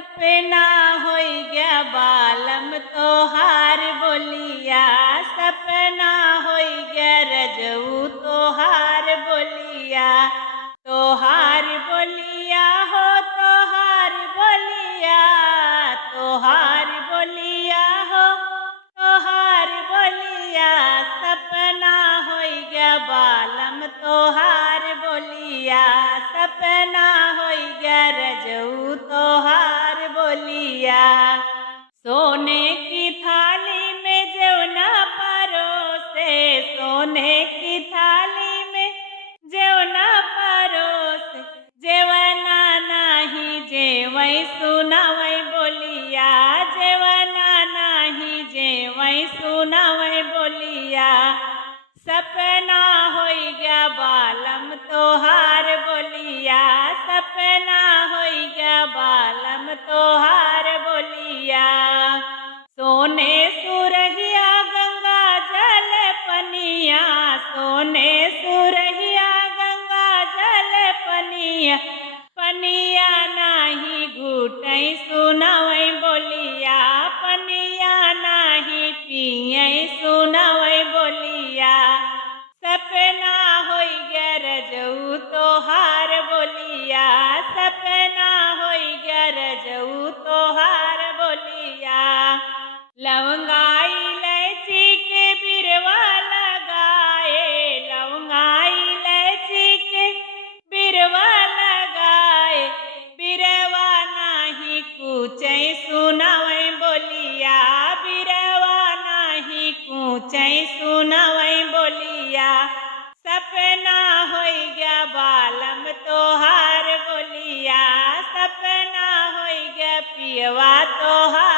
सपना होई गया बालम तोहार बोलिया, सपना होई गया रजऊ तोहार बोलिया। तोहार बोलिया हो तोहार बोलिया, तोहार बोलिया हो तोहार बोलिया। सपना होई गया बालम तोहार बोलिया, सपना होई गया रजऊ तोहार बोलिया। सोने की थाली में जेवना परोसे, सोने की थाली में जेवना परोसे। जेवना नाही जेवई सुनावई बोलिया, जेवना नाही जेवई सुनावई बोलिया। सपना होई गया बालम तोहार बोलिया, सपना होई गया बालम तोहार बोलिया। सोने सुरहिया गंगा जल पनिया, सोने सुरहिया गंगा जल पनिया। पनिया नाही घुटई सुनवई बोलिया, पनिया नाही पियई सुनवई बोलिया। सपना होई गया रजऊ तोहार बोलिया, सपना होई गया रजऊ तोहार बोलिया। लवंगाई इलायची के बिरवा लगाए, लवंगाई इलायची के बिरवा लगाए। बिरवा नाही कूचई सुनवई बोलिया, बिरवा नाही कूचई सुनवई बोलिया। सपना होई गया बालम तोहार बोलिया, सपना होई गया पियवा तोहार